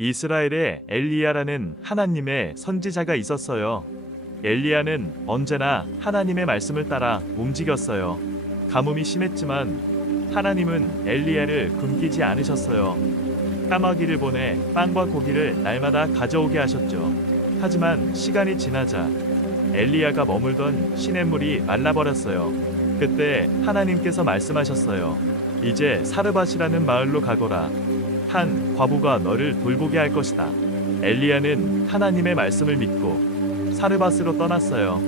이스라엘에 엘리야라는 하나님의 선지자가 있었어요. 엘리야는 언제나 하나님의 말씀을 따라 움직였어요. 가뭄이 심했지만 하나님은 엘리야를 굶기지 않으셨어요. 까마귀를 보내 빵과 고기를 날마다 가져오게 하셨죠. 하지만 시간이 지나자 엘리야가 머물던 시냇물이 말라버렸어요. 그때 하나님께서 말씀하셨어요. 이제 사르밧이라는 마을로 가거라. 한 과부가 너를 돌보게 할 것이다. 엘리야는 하나님의 말씀을 믿고 사르밧으로 떠났어요.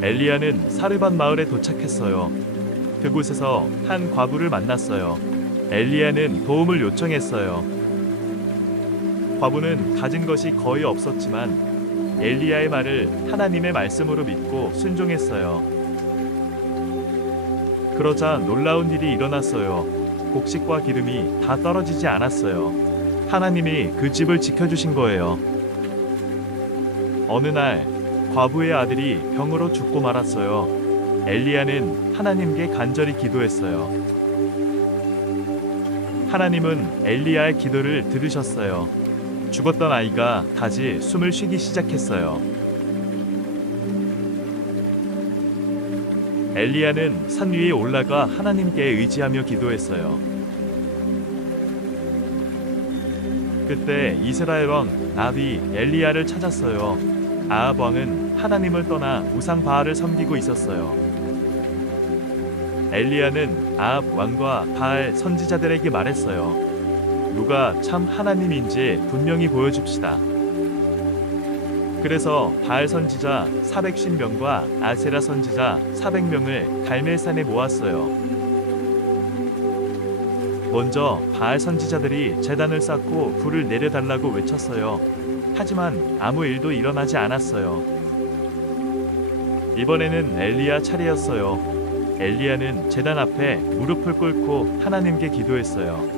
엘리야는 사르밧 마을에 도착했어요. 그곳에서 한 과부를 만났어요. 엘리야는 도움을 요청했어요. 과부는 가진 것이 거의 없었지만 엘리야의 말을 하나님의 말씀으로 믿고 순종했어요. 그러자 놀라운 일이 일어났어요. 곡식과 기름이 다 떨어지지 않았어요. 하나님이 그 집을 지켜주신 거예요. 어느 날 과부의 아들이 병으로 죽고 말았어요. 엘리야는 하나님께 간절히 기도했어요. 하나님은 엘리야의 기도를 들으셨어요. 죽었던 아이가 다시 숨을 쉬기 시작했어요. 엘리야는 산 위에 올라가 하나님께 의지하며 기도했어요. 그때 이스라엘 왕 아합이 엘리야를 찾았어요. 아합 왕은 하나님을 떠나 우상 바알을 섬기고 있었어요. 엘리야는 아합 왕과 바알 선지자들에게 말했어요. 누가 참 하나님인지 분명히 보여줍시다. 그래서 바알 선지자 410명과 아세라 선지자 400명을 갈멜산에 모았어요. 먼저 바알 선지자들이 제단을 쌓고 불을 내려달라고 외쳤어요. 하지만 아무 일도 일어나지 않았어요. 이번에는 엘리야 차례였어요. 엘리야는 제단 앞에 무릎을 꿇고 하나님께 기도했어요.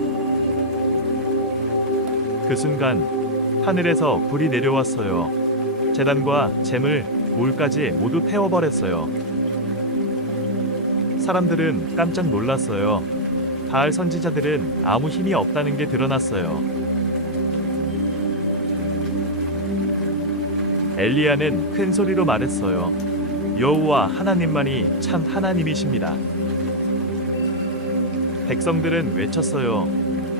그 순간 하늘에서 불이 내려왔어요. 제단과 재물, 물까지 모두 태워버렸어요. 사람들은 깜짝 놀랐어요. 바알 선지자들은 아무 힘이 없다는 게 드러났어요. 엘리야는 큰 소리로 말했어요. 여호와 하나님만이 참 하나님이십니다. 백성들은 외쳤어요.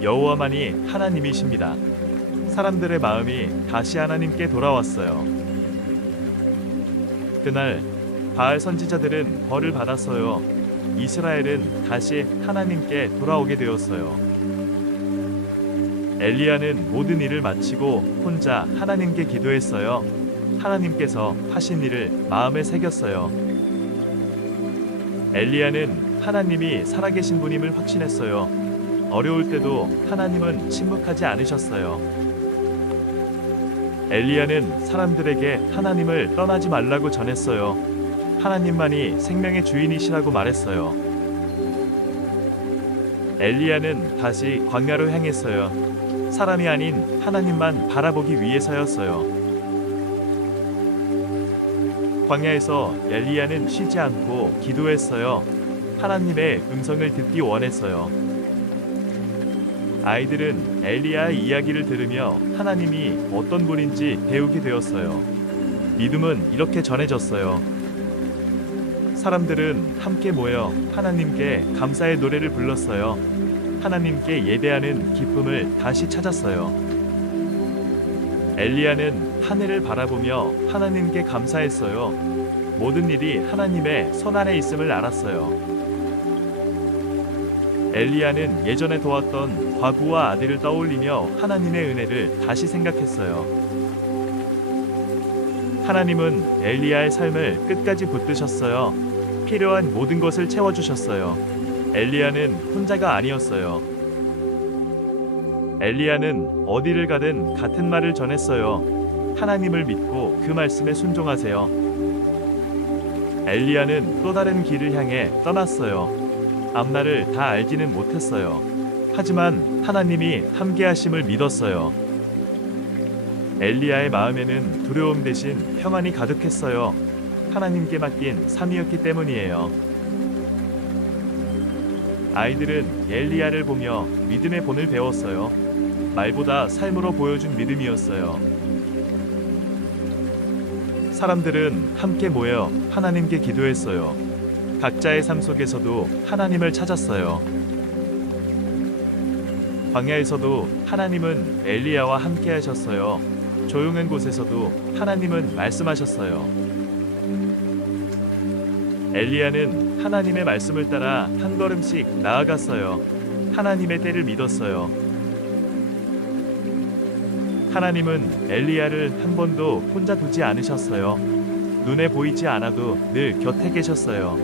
여호와만이 하나님이십니다. 사람들의 마음이 다시 하나님께 돌아왔어요. 그날 바알 선지자들은 벌을 받았어요. 이스라엘은 다시 하나님께 돌아오게 되었어요. 엘리야는 모든 일을 마치고 혼자 하나님께 기도했어요. 하나님께서 하신 일을 마음에 새겼어요. 엘리야는 하나님이 살아계신 분임을 확신했어요. 어려울 때도 하나님은 침묵하지 않으셨어요. 엘리야는 사람들에게 하나님을 떠나지 말라고 전했어요. 하나님만이 생명의 주인이시라고 말했어요. 엘리야는 다시 광야로 향했어요. 사람이 아닌 하나님만 바라보기 위해서였어요. 광야에서 엘리야는 쉬지 않고 기도했어요. 하나님의 음성을 듣기 원했어요. 아이들은 엘리야의 이야기를 들으며 하나님이 어떤 분인지 배우게 되었어요. 믿음은 이렇게 전해졌어요. 사람들은 함께 모여 하나님께 감사의 노래를 불렀어요. 하나님께 예배하는 기쁨을 다시 찾았어요. 엘리야는 하늘을 바라보며 하나님께 감사했어요. 모든 일이 하나님의 손 안에 있음을 알았어요. 엘리야는 예전에 도왔던 과부와 아들을 떠올리며 하나님의 은혜를 다시 생각했어요. 하나님은 엘리야의 삶을 끝까지 붙드셨어요. 필요한 모든 것을 채워주셨어요. 엘리야는 혼자가 아니었어요. 엘리야는 어디를 가든 같은 말을 전했어요. 하나님을 믿고 그 말씀에 순종하세요. 엘리야는 또 다른 길을 향해 떠났어요. 앞날을 다 알지는 못했어요. 하지만 하나님이 함께하심을 믿었어요. 엘리야의 마음에는 두려움 대신 평안이 가득했어요. 하나님께 맡긴 삶이었기 때문이에요. 아이들은 엘리야를 보며 믿음의 본을 배웠어요. 말보다 삶으로 보여준 믿음이었어요. 사람들은 함께 모여 하나님께 기도했어요. 각자의 삶 속에서도 하나님을 찾았어요. 광야에서도 하나님은 엘리야와 함께 하셨어요. 조용한 곳에서도 하나님은 말씀하셨어요. 엘리야는 하나님의 말씀을 따라 한 걸음씩 나아갔어요. 하나님의 때를 믿었어요. 하나님은 엘리야를 한 번도 혼자 두지 않으셨어요. 눈에 보이지 않아도 늘 곁에 계셨어요.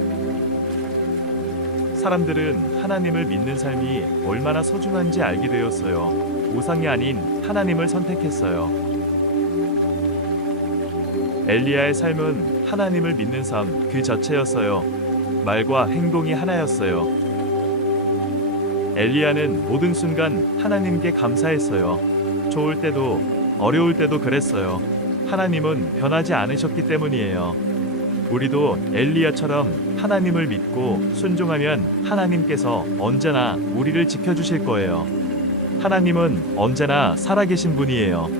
사람들은 하나님을 믿는 삶이 얼마나 소중한지 알게 되었어요. 우상이 아닌 하나님을 선택했어요. 엘리야의 삶은 하나님을 믿는 삶 그 자체였어요. 말과 행동이 하나였어요. 엘리야는 모든 순간 하나님께 감사했어요. 좋을 때도 어려울 때도 그랬어요. 하나님은 변하지 않으셨기 때문이에요. 우리도 엘리야처럼 하나님을 믿고 순종하면 하나님께서 언제나 우리를 지켜주실 거예요. 하나님은 언제나 살아계신 분이에요.